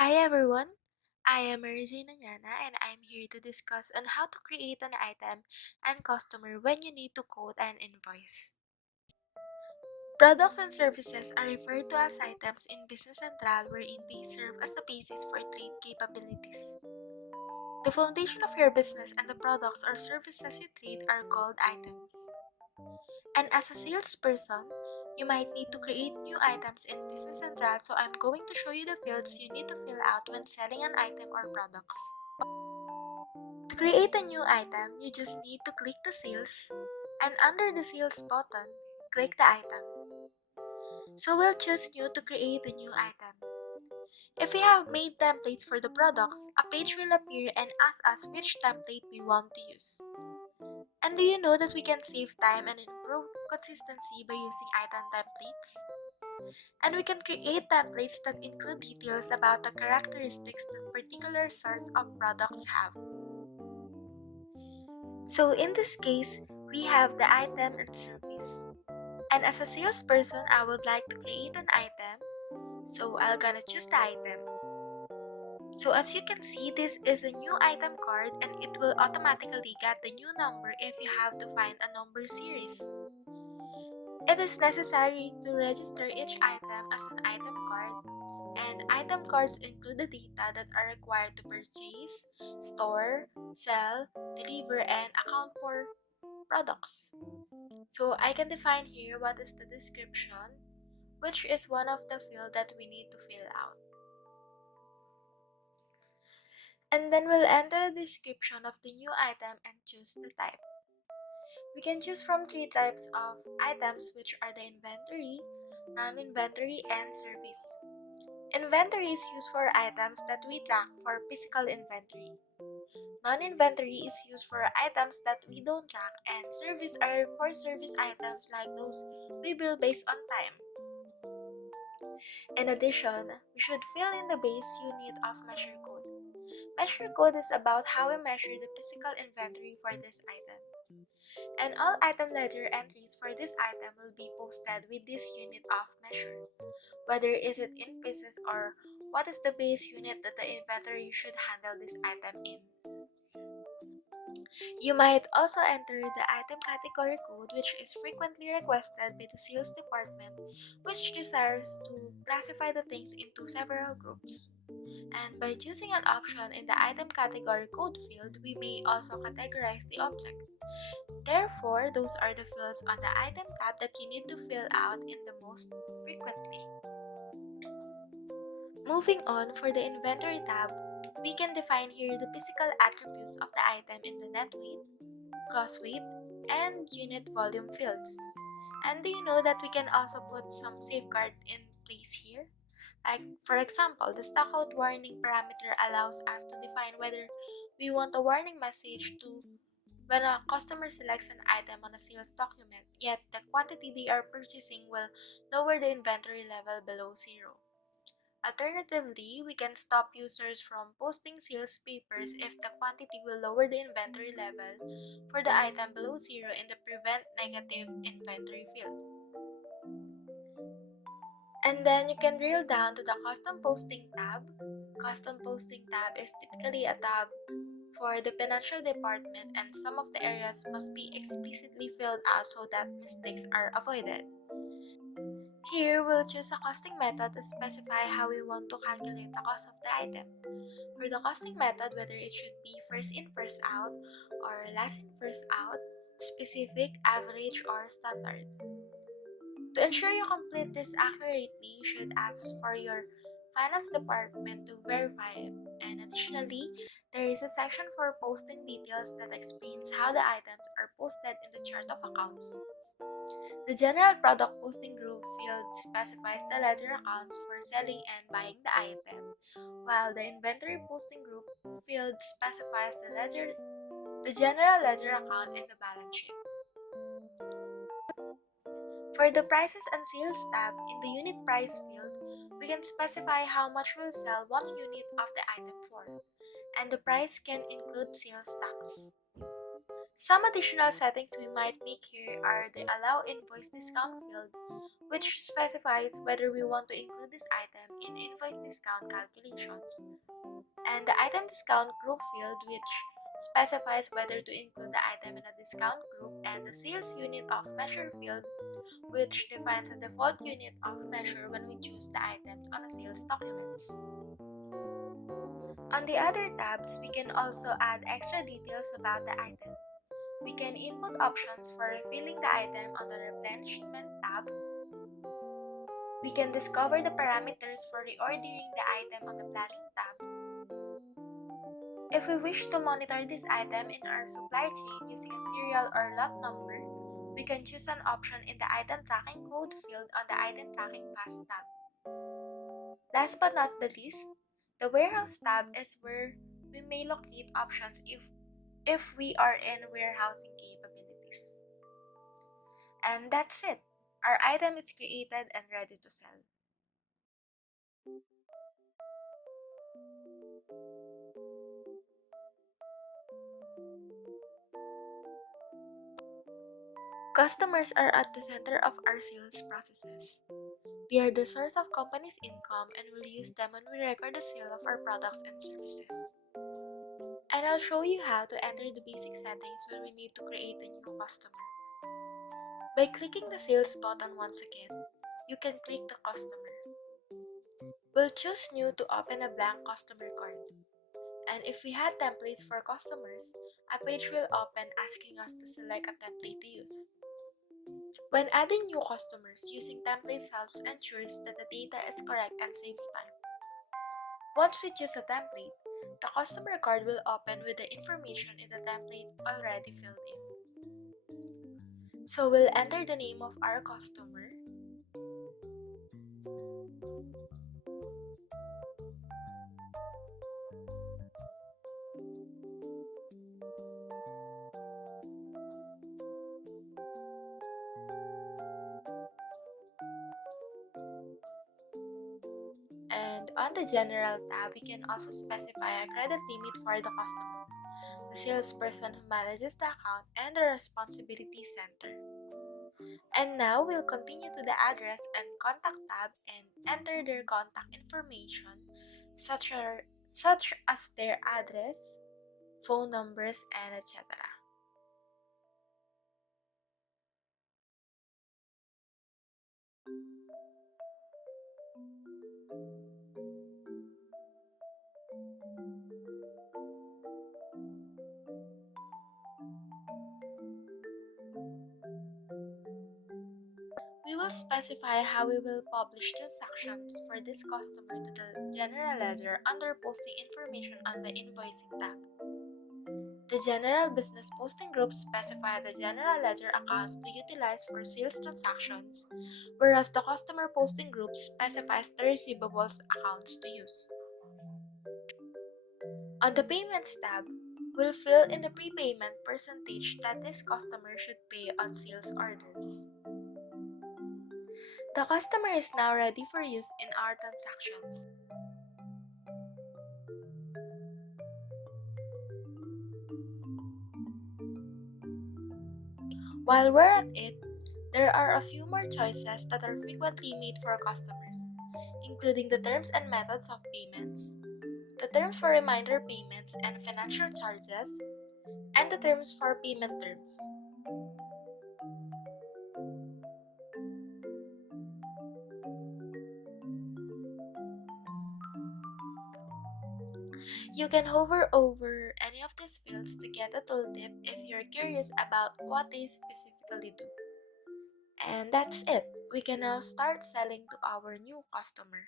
Hi everyone, I am Añana and I'm here to discuss on how to create an item and customer when you need to code an invoice. Products and services are referred to as items in Business Central wherein they serve as the basis for trade capabilities. The foundation of your business and the products or services you trade are called items. And as a salesperson, you might need to create new items in Business Central, so I'm going to show you the fields you need to fill out when selling an item or products. To create a new item, you just need to click the sales, and under the sales button, click the item. So we'll choose new to create a new item. If we have made templates for the products, a page will appear and ask us which template we want to use. And do you know that we can save time and improve consistency by using item templates? And we can create templates that include details about the characteristics that particular sorts of products have. So in this case, we have the item and service. And as a salesperson, I would like to create an item. So I'm gonna choose the item. So as you can see, this is a new item card and it will automatically get the new number if you have to find a number series. It is necessary to register each item as an item card, and item cards include the data that are required to purchase, store, sell, deliver, and account for products. So I can define here what is the description, which is one of the fields that we need to fill out. And then we'll enter the description of the new item and choose the type. We can choose from three types of items, which are the inventory, non-inventory, and service. Inventory is used for items that we track for physical inventory. Non-inventory is used for items that we don't track, and service are for service items like those we bill based on time. In addition, we should fill in the base unit of measure code. Measure code is about how we measure the physical inventory for this item. And all item ledger entries for this item will be posted with this unit of measure, whether is it in pieces or what is the base unit that the inventory should handle this item in. You might also enter the item category code, which is frequently requested by the sales department, which desires to classify the things into several groups. And by choosing an option in the item category code field, we may also categorize the object. Therefore, those are the fields on the item tab that you need to fill out in the most frequently. Moving on, for the inventory tab, we can define here the physical attributes of the item in the net weight, gross weight, and unit volume fields. And do you know that we can also put some safeguard in place here? Like, for example, the stockout warning parameter allows us to define whether we want a warning message to when a customer selects an item on a sales document, yet the quantity they are purchasing will lower the inventory level below zero. Alternatively, we can stop users from posting sales papers if the quantity will lower the inventory level for the item below zero in the prevent negative inventory field. And then you can drill down to the custom posting tab. Custom posting tab is typically a tab for the financial department, and some of the areas must be explicitly filled out so that mistakes are avoided. Here, we'll choose a costing method to specify how we want to calculate the cost of the item. For the costing method, whether it should be first in, first out, or last in, first out, specific, average, or standard. To ensure you complete this accurately, you should ask for your finance department to verify it. And additionally, there is a section for posting details that explains how the items are posted in the chart of accounts. The general product posting group field specifies the ledger accounts for selling and buying the item, while the inventory posting group field specifies the general ledger account in the balance sheet. For the prices and sales tab, in the unit price field, we can specify how much we'll sell one unit of the item for, and the price can include sales tax. Some additional settings we might make here are the allow invoice discount field, which specifies whether we want to include this item in invoice discount calculations, and the item discount group field, which specifies whether to include the item in a discount group, and the sales unit of measure field, which defines a default unit of measure when we choose the items on the sales documents. On the other tabs, we can also add extra details about the item. We can input options for refilling the item on the replenishment tab. We can discover the parameters for reordering the item on the planning tab. If we wish to monitor this item in our supply chain using a serial or lot number, we can choose an option in the item tracking code field on the item tracking path tab. Last but not the least, the warehouse tab is where we may locate options if we are in warehousing capabilities. And that's it. Our item is created and ready to sell. Customers are at the center of our sales processes. They are the source of company's income and will use them when we record the sale of our products and services. And I'll show you how to enter the basic settings when we need to create a new customer. By clicking the sales button once again, you can click the customer. We'll choose new to open a blank customer card. And if we had templates for customers, a page will open asking us to select a template to use. When adding new customers, using templates helps ensures that the data is correct and saves time. Once we choose a template, the customer card will open with the information in the template already filled in. So we'll enter the name of our customer, and on the General tab, we can also specify a credit limit for the customer, the salesperson who manages the account, and the responsibility center. And now we'll continue to the address and contact tab and enter their contact information, such as their address, phone numbers, and etc. We will specify how we will publish transactions for this customer to the general ledger under posting information on the invoicing tab. The general business posting groups specify the general ledger accounts to utilize for sales transactions, whereas the customer posting group specifies the receivables accounts to use. On the payments tab, we'll fill in the prepayment percentage that this customer should pay on sales orders. The customer is now ready for use in our transactions. While we're at it, there are a few more choices that are frequently made for customers, including the terms and methods of payments, the terms for reminder payments and financial charges, and the terms for payment terms. You can hover over any of these fields to get a tooltip if you're curious about what they specifically do. And that's it. We can now start selling to our new customer.